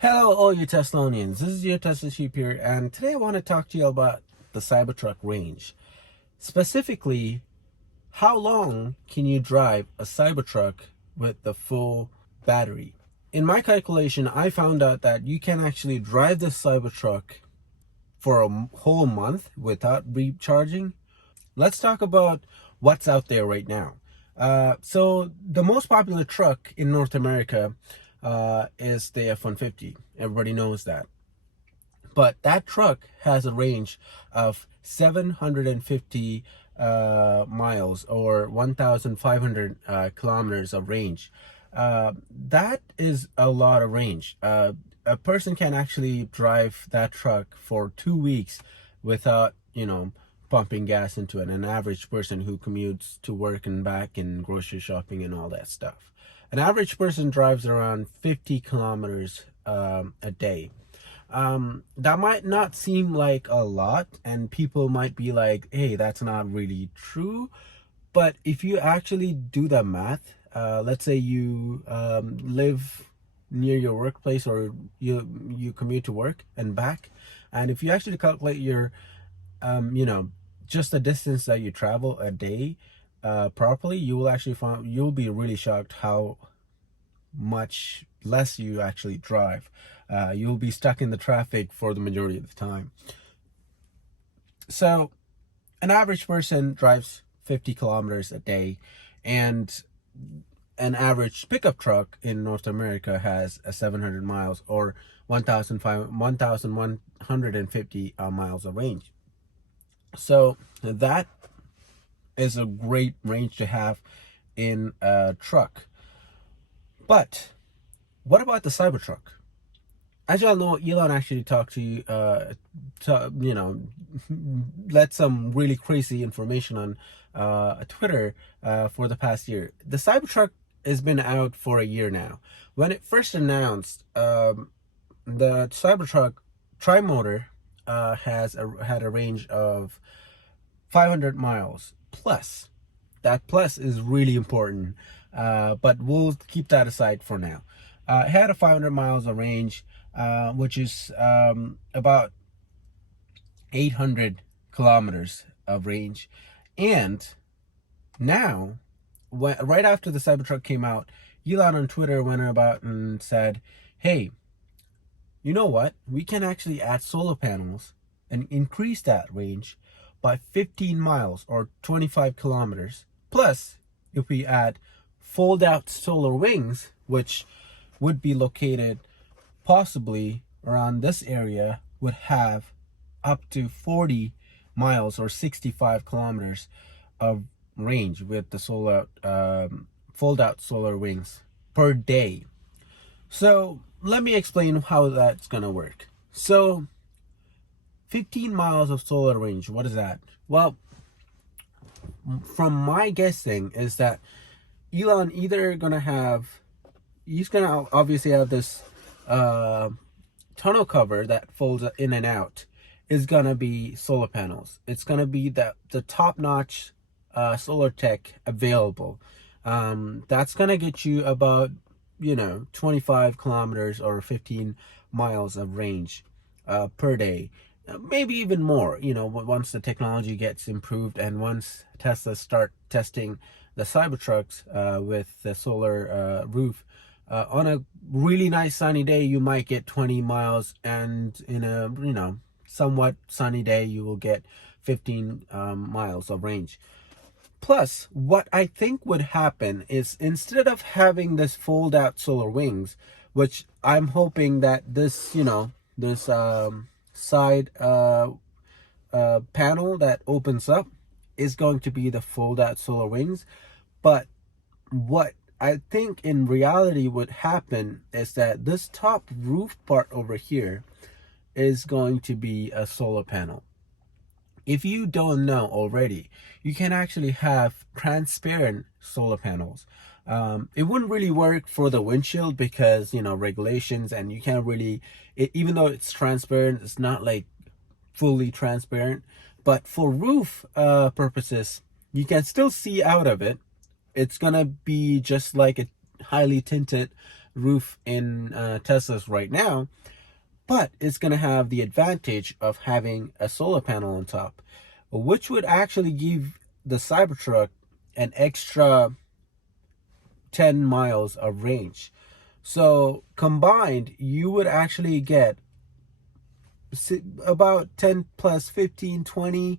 Hello, all you Teslonians. This is your Tesla Sheep here, and today I want to talk to you about the Cybertruck range. Specifically, how long can you drive a Cybertruck with the full battery? In my calculation, I found out that you can actually drive this Cybertruck for a whole month without recharging. Let's talk about what's out there right now. So the most popular truck in North America is the F-150. Everybody knows that. But that truck has a range of 750 miles or 1,500 kilometers of range. That is a lot of range. A person can actually drive that truck for 2 weeks without, pumping gas into it. An average person who commutes to work and back and grocery shopping and all that stuff. An average person drives around 50 kilometers a day. That might not seem like a lot, and people might be like, hey, that's not really true. But if you actually do the math, let's say you live near your workplace, or you commute to work and back, and if you actually calculate your just the distance that you travel a day properly, you will actually find, you'll be really shocked how much less you actually drive. You'll be stuck in the traffic for the majority of the time. So an average person drives 50 kilometers a day, and an average pickup truck in North America has a 700 miles or 1,150 miles of range. So that is a great range to have in a truck. But what about the Cybertruck? As y'all know, Elon actually talked to you, let some really crazy information on Twitter for the past year. The Cybertruck has been out for a year now. When it first announced, the Cybertruck tri-motor had a range of 500 miles plus. That plus is really important, but we'll keep that aside for now. It had a 500 miles of range, which is about 800 kilometers of range. And now, right after the Cybertruck came out, Elon on Twitter went about and said, hey, you know what? We can actually add solar panels and increase that range by 15 miles or 25 kilometers. Plus, if we add fold out solar wings, which would be located possibly around this area, would have up to 40 miles or 65 kilometers of range with the solar fold out solar wings per day. So let me explain how that's gonna work. So 15 miles of solar range, what is that? Well, from my guessing is that Elon either he's gonna obviously have this tonneau cover that folds in and out, is gonna be solar panels. It's gonna be the top-notch solar tech available. That's gonna get you about 25 kilometers or 15 miles of range per day, maybe even more, once the technology gets improved and once Tesla start testing the Cybertrucks with the solar roof. On a really nice sunny day, you might get 20 miles, and in a somewhat sunny day, you will get 15 miles of range. Plus, what I think would happen is, instead of having this fold out solar wings, which I'm hoping that this, this side panel that opens up is going to be the fold out solar wings. But what I think in reality would happen is that this top roof part over here is going to be a solar panel. If you don't know already, you can actually have transparent solar panels. It wouldn't really work for the windshield because, regulations, and you can't really, even though it's transparent, it's not like fully transparent. But for roof purposes, you can still see out of it. It's gonna be just like a highly tinted roof in Teslas right now, but it's going to have the advantage of having a solar panel on top, which would actually give the Cybertruck an extra 10 miles of range. So combined, you would actually get about 10 plus 15, 20,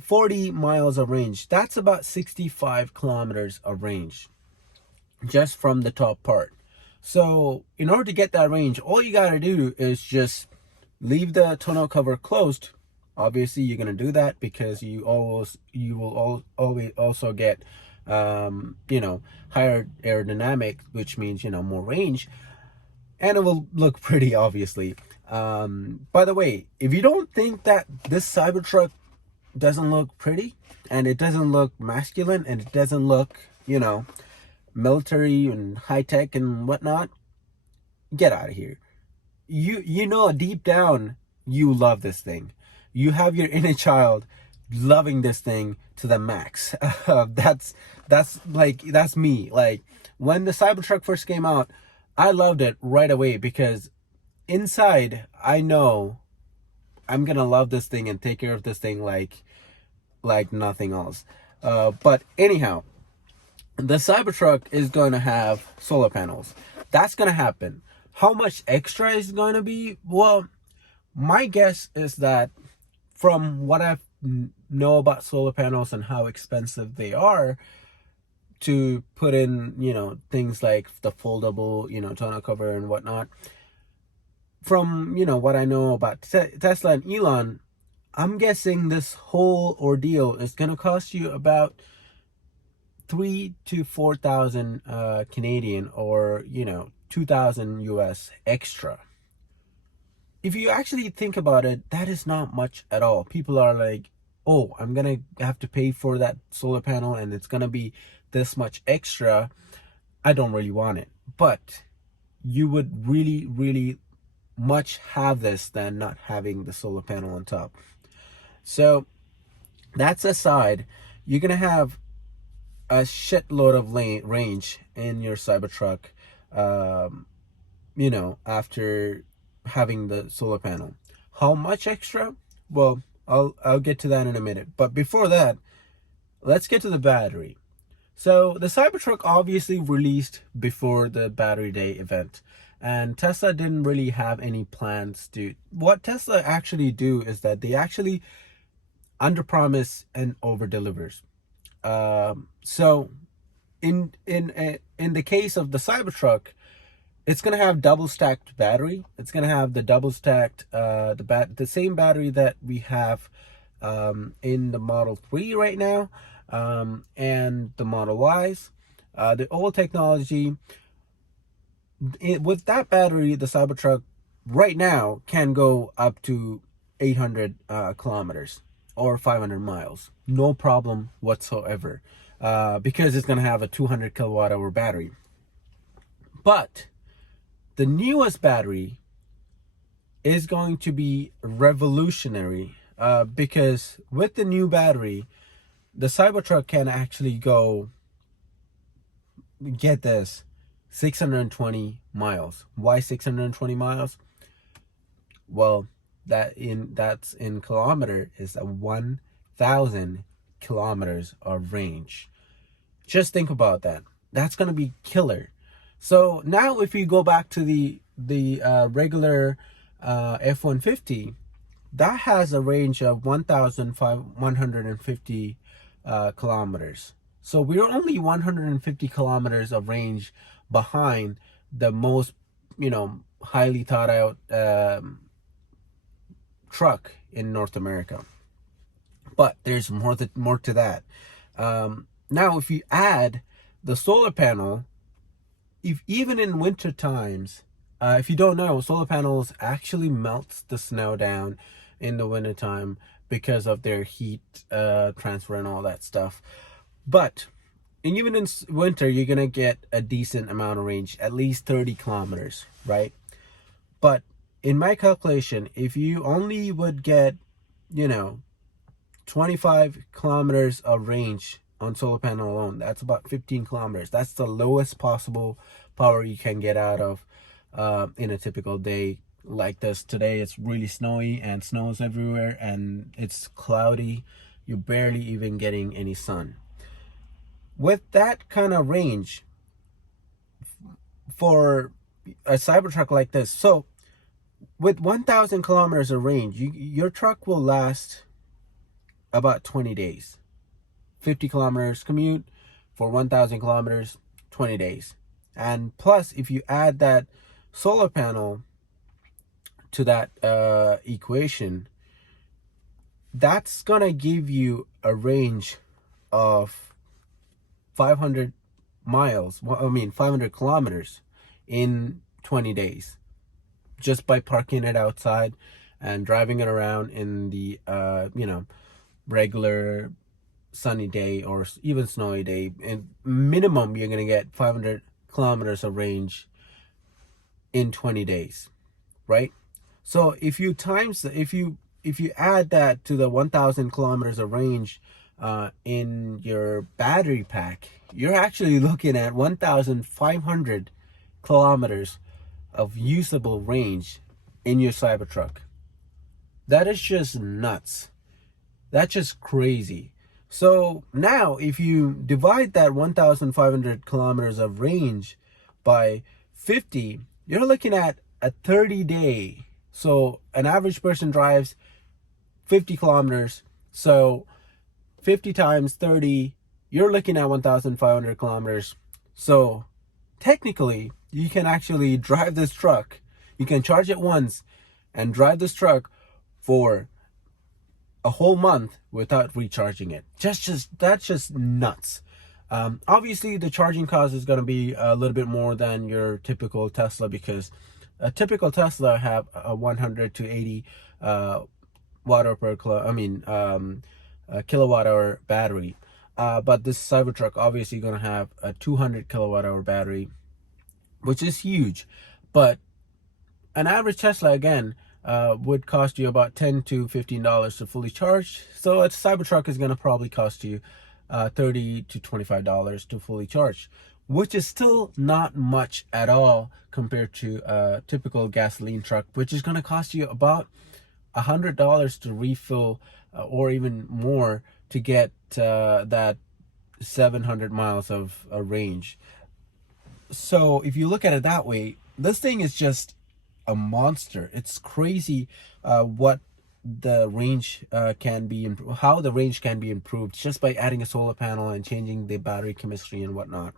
40 miles of range. That's about 65 kilometers of range just from the top part. So in order to get that range, all you got to do is just leave the tonneau cover closed. Obviously you're going to do that because you will always also get higher aerodynamic, which means more range, and it will look pretty, obviously. By the way, if you don't think that this Cybertruck doesn't look pretty, and it doesn't look masculine, and it doesn't look military and high-tech and whatnot, get out of here. You know deep down you love this thing. You have your inner child loving this thing to the max. That's me. Like, when the Cybertruck first came out, I loved it right away because inside I know I'm gonna love this thing and take care of this thing like nothing else. But anyhow, the Cybertruck is going to have solar panels. That's going to happen. How much extra is going to be? Well, my guess is that from what I know about solar panels and how expensive they are to put in, things like the foldable, tonneau cover and whatnot, from, what I know about Tesla and Elon, I'm guessing this whole ordeal is going to cost you about 3,000 to 4,000 Canadian, or 2,000 US extra. If you actually think about it, that is not much at all. People are like, oh, I'm gonna have to pay for that solar panel and it's gonna be this much extra. I don't really want it. But you would really, really much have this than not having the solar panel on top. So that's aside, you're gonna have a shitload of range in your Cybertruck, after having the solar panel. How much extra? Well, I'll get to that in a minute. But before that, let's get to the battery. So the Cybertruck obviously released before the Battery Day event, and Tesla didn't really have any plans to. What Tesla actually do is that they actually underpromise and overdelivers. So in the case of the Cybertruck, it's gonna have double stacked battery. It's gonna have the double stacked the same battery that we have in the Model 3 right now, and the Model Ys. The old technology, with that battery, the Cybertruck right now can go up to 800 kilometers or 500 miles, no problem whatsoever, because it's going to have a 200 kilowatt hour battery. But the newest battery is going to be revolutionary, because with the new battery, the Cybertruck can actually go, get this, 620 miles. Why 620 miles? Well, that's in kilometer is a 1,000 kilometers of range. Just think about that. That's gonna be killer. So now if you go back to the regular F-150, that has a range of 1,150 kilometers. So we're only 150 kilometers of range behind the most highly thought out truck in North America. But there's more to that. Now if you add the solar panel, even in winter times, if you don't know, solar panels actually melts the snow down in the wintertime because of their heat transfer and all that stuff. But even in winter, you're gonna get a decent amount of range, at least 30 kilometers, right? But in my calculation, if you only would get 25 kilometers of range on solar panel alone, that's about 15 kilometers. That's the lowest possible power you can get out of in a typical day like this. Today it's really snowy and snows everywhere and it's cloudy. You're barely even getting any sun. With that kind of range for a Cybertruck like this, so with 1,000 kilometers of range, your truck will last about 20 days. 50 kilometers commute for 1,000 kilometers, 20 days. And plus, if you add that solar panel to that equation, that's gonna give you a range of 500 miles, 500 kilometers in 20 days, just by parking it outside and driving it around in the regular sunny day or even snowy day. And minimum, you're gonna get 500 kilometers of range in 20 days, right? So if you add that to the 1,000 kilometers of range in your battery pack, you're actually looking at 1,500 kilometers of usable range in your Cybertruck. That is just nuts. That's just crazy. So now if you divide that 1,500 kilometers of range by 50, you're looking at a 30-day. So an average person drives 50 kilometers. So 50 times 30, you're looking at 1,500 kilometers. So technically, you can actually drive this truck. You can charge it once and drive this truck for a whole month without recharging it. That's just nuts. Obviously, the charging cost is going to be a little bit more than your typical Tesla, because a typical Tesla have a 100 to 80 kilowatt hour battery. But this Cybertruck obviously going to have a 200 kilowatt hour battery, which is huge. But an average Tesla, again, would cost you about $10 to $15 to fully charge. So a Cybertruck is going to probably cost you $30 to $25 to fully charge, which is still not much at all compared to a typical gasoline truck, which is going to cost you about $100 to refill, or even more to get that 700 miles of range. So if you look at it that way, this thing is just a monster. It's crazy what the range can be, how the range can be improved just by adding a solar panel and changing the battery chemistry and whatnot.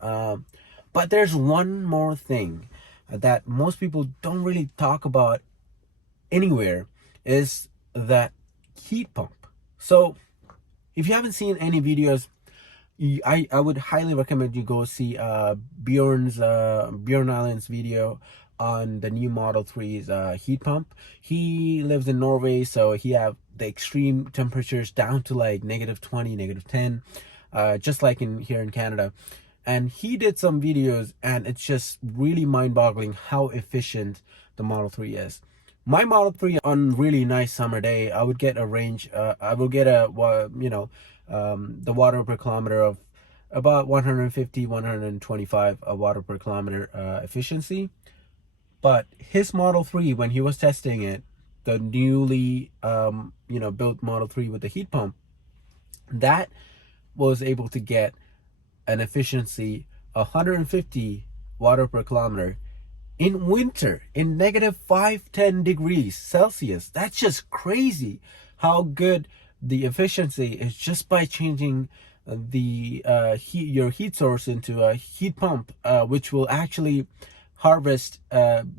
But there's one more thing that most people don't really talk about anywhere, is that heat pump. So if you haven't seen any videos, I would highly recommend you go see Bjorn Island's video on the new Model 3's heat pump. He lives in Norway, so he have the extreme temperatures down to like -20, -10, just like here in Canada. And he did some videos, and it's just really mind-boggling how efficient the Model 3 is. My Model 3, on really nice summer day, I would get a range, I will get the watt per kilometer of about 150, 125 watt per kilometer efficiency. But his Model 3, when he was testing it, the newly built Model 3 with the heat pump, that was able to get an efficiency of 150 watt per kilometer in winter, in -510 degrees Celsius. That's just crazy how good the efficiency is, just by changing the your heat source into a heat pump, which will actually harvest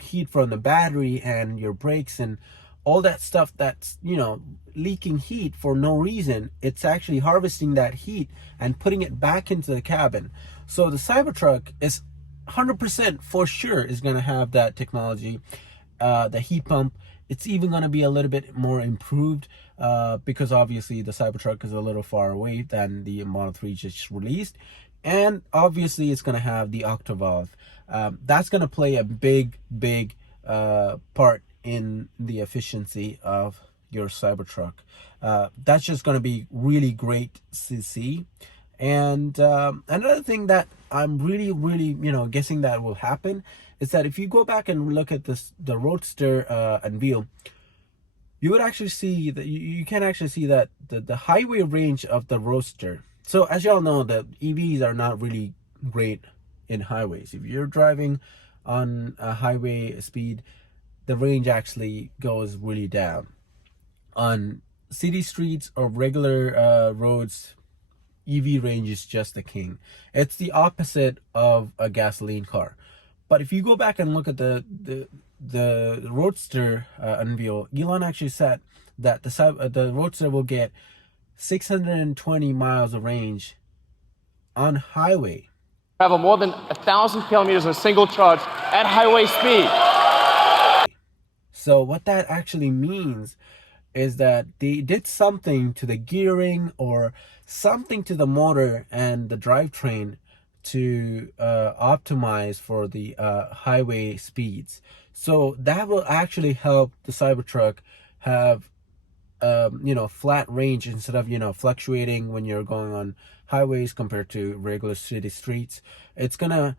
heat from the battery and your brakes and all that stuff that's leaking heat for no reason. It's actually harvesting that heat and putting it back into the cabin. So the Cybertruck is 100% for sure is going to have that technology, the heat pump. It's even going to be a little bit more improved because obviously the Cybertruck is a little far away than the Model 3 just released. And obviously it's going to have the Octavalve. That's going to play a big part in the efficiency of your Cybertruck. That's just going to be really great to see. And another thing that I'm really guessing that will happen is that if you go back and look at the Roadster unveil, you would actually see that you can actually see that the highway range of the Roadster. So as y'all know, the EVs are not really great in highways. If you're driving on a highway speed, the range actually goes really down. On city streets or regular roads, EV range is just the king. It's the opposite of a gasoline car. But if you go back and look at the Roadster unveil, Elon actually said that the Roadster will get 620 miles of range on highway. Travel more than 1,000 kilometers in a single charge at highway speed. So what that actually means is that they did something to the gearing or something to the motor and the drivetrain to optimize for the highway speeds. So that will actually help the Cybertruck have flat range instead of fluctuating when you're going on highways compared to regular city streets. It's gonna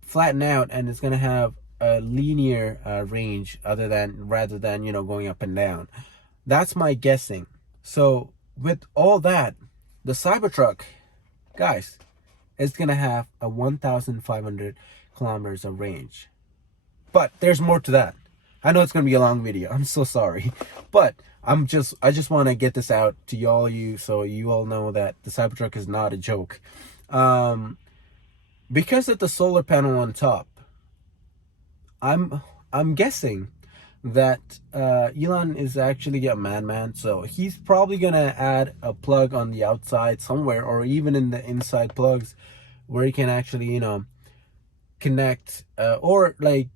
flatten out and it's gonna have a linear range rather than going up and down. That's my guessing. So with all that, the Cybertruck, guys, is gonna have a 1,500 kilometers of range. But there's more to that. I know it's gonna be a long video. I'm so sorry, but I just want to get this out to so you all know that the Cybertruck is not a joke. Because of the solar panel on top, I'm guessing that Elon is actually a madman, so he's probably gonna add a plug on the outside somewhere, or even in the inside plugs, where he can actually connect or like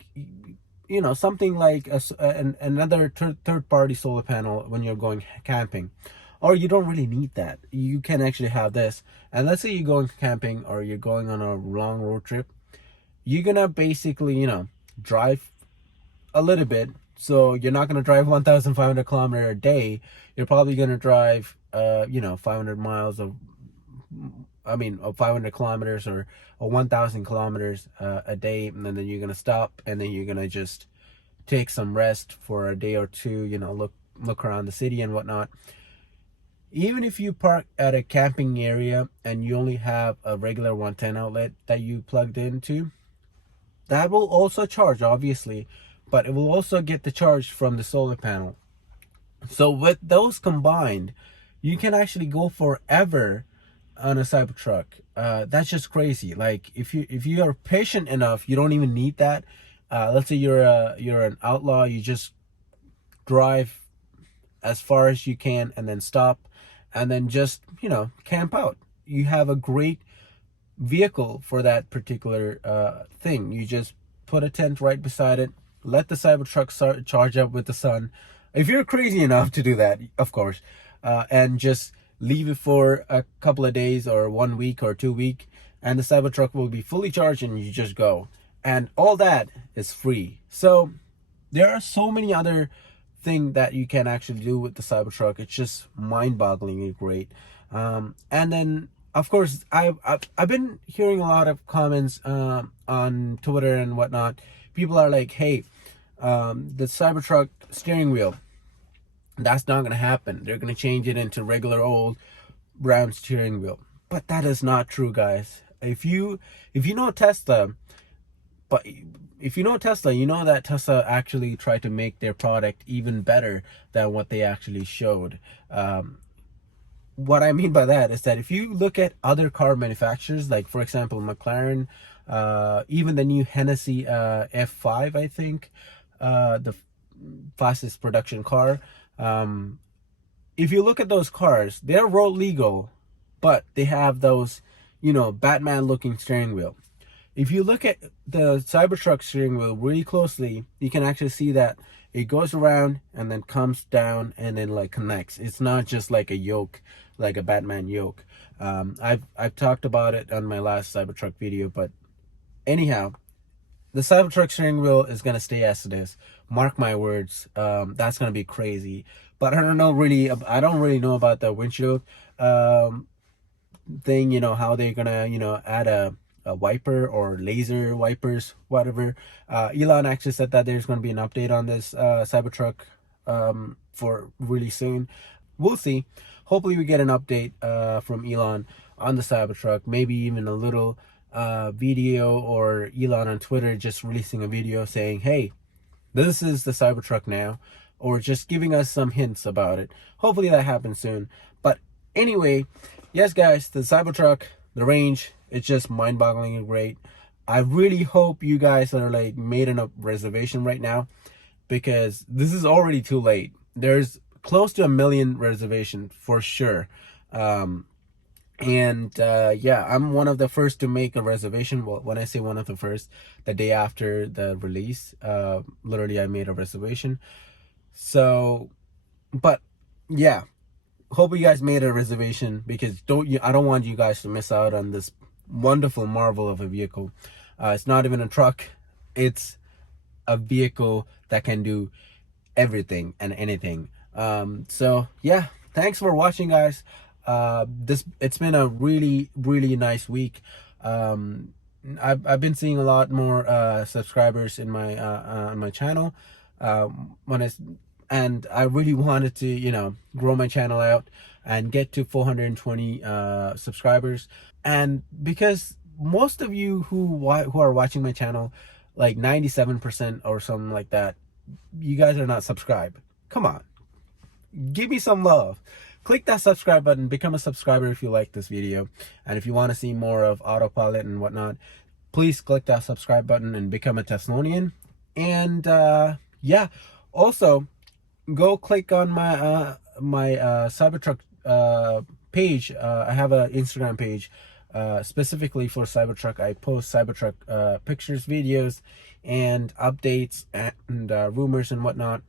something like another third party solar panel when you're going camping. Or you don't really need that. You can actually have this, and let's say you're going camping or you're going on a long road trip, you're gonna basically drive a little bit. So you're not gonna drive 1,500 kilometers a day. You're probably gonna drive 500 miles of 500 kilometers or 1,000 kilometers a day, and then you're gonna stop, and then you're gonna just take some rest for a day or two. Look around the city and whatnot. Even if you park at a camping area and you only have a regular 110 outlet that you plugged into, that will also charge, obviously, but it will also get the charge from the solar panel. So with those combined, you can actually go forever on a Cybertruck. That's just crazy. Like if you are patient enough, you don't even need that. Let's say you're an outlaw, you just drive as far as you can and then stop and then just camp out. You have a great vehicle for that particular thing. You just put a tent right beside it, let the Cybertruck charge up with the sun, if you're crazy enough to do that, of course, and just leave it for a couple of days or 1 week or 2 weeks, and the Cybertruck will be fully charged and you just go. And all that is free. So there are so many other things that you can actually do with the Cybertruck. It's just mind-bogglingly great. And then of course I've been hearing a lot of comments on Twitter and whatnot. People are like, hey, the Cybertruck steering wheel, that's not going to happen. They're going to change it into regular old round steering wheel. But that is not true, guys. If you know Tesla, you know that Tesla actually tried to make their product even better than what they actually showed. What I mean by that is that if you look at other car manufacturers, like for example McLaren, even the new Hennessy F5, I think, the fastest production car, if you look at those cars, they're road legal, but they have those Batman looking steering wheel. If you look at the Cybertruck steering wheel really closely, you can actually see that it goes around and then comes down and then like connects. It's not just like a yoke, like a Batman yoke. I've talked about it on my last Cybertruck video, but anyhow, the Cybertruck steering wheel is gonna stay as it is. Mark my words. That's gonna be crazy. But I don't really know about the windshield. thing, how they're gonna, add a wiper or laser wipers, whatever. Elon actually said that there's going to be an update on this Cybertruck for really soon. We'll see. Hopefully we get an update from Elon on the Cybertruck, maybe even a little video, or Elon on Twitter just releasing a video saying, hey, this is the Cybertruck now, or just giving us some hints about it. Hopefully that happens soon. But anyway, yes guys, the Cybertruck, the range, it's just mind-bogglingly great. I really hope you guys are like made a reservation right now, because this is already too late. There's close to 1 million reservations for sure. Yeah, I'm one of the first to make a reservation. Well, when I say one of the first, the day after the release, literally I made a reservation. So, but yeah, hope you guys made a reservation, because I don't want you guys to miss out on this wonderful marvel of a vehicle. It's not even a truck, it's a vehicle that can do everything and anything. So yeah, thanks for watching, guys. It's been a really nice week. I've been seeing a lot more subscribers in my on my channel, and I really wanted to grow my channel out and get to 420 subscribers. And because most of you who are watching my channel, like 97% or something like that, you guys are not subscribed. Come on, give me some love. Click that subscribe button, become a subscriber if you like this video. And if you want to see more of autopilot and whatnot, please click that subscribe button and become a Thessalonian. And yeah, also go click on my Cybertruck page. I have an Instagram page specifically for Cybertruck. I post Cybertruck pictures, videos, and updates, and rumors and whatnot,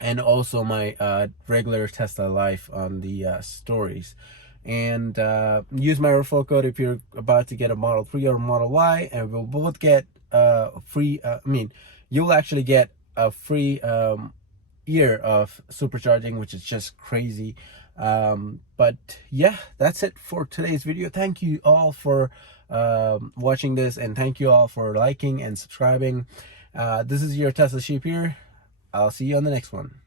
and also my regular Tesla life on the stories. And use my referral code if you're about to get a Model 3 or Model Y, and we'll both get free, you'll actually get a free year of supercharging, which is just crazy. But yeah, that's it for today's video. Thank you all for watching this, and thank you all for liking and subscribing. This is your Tesla Sheep here. I'll see you on the next one.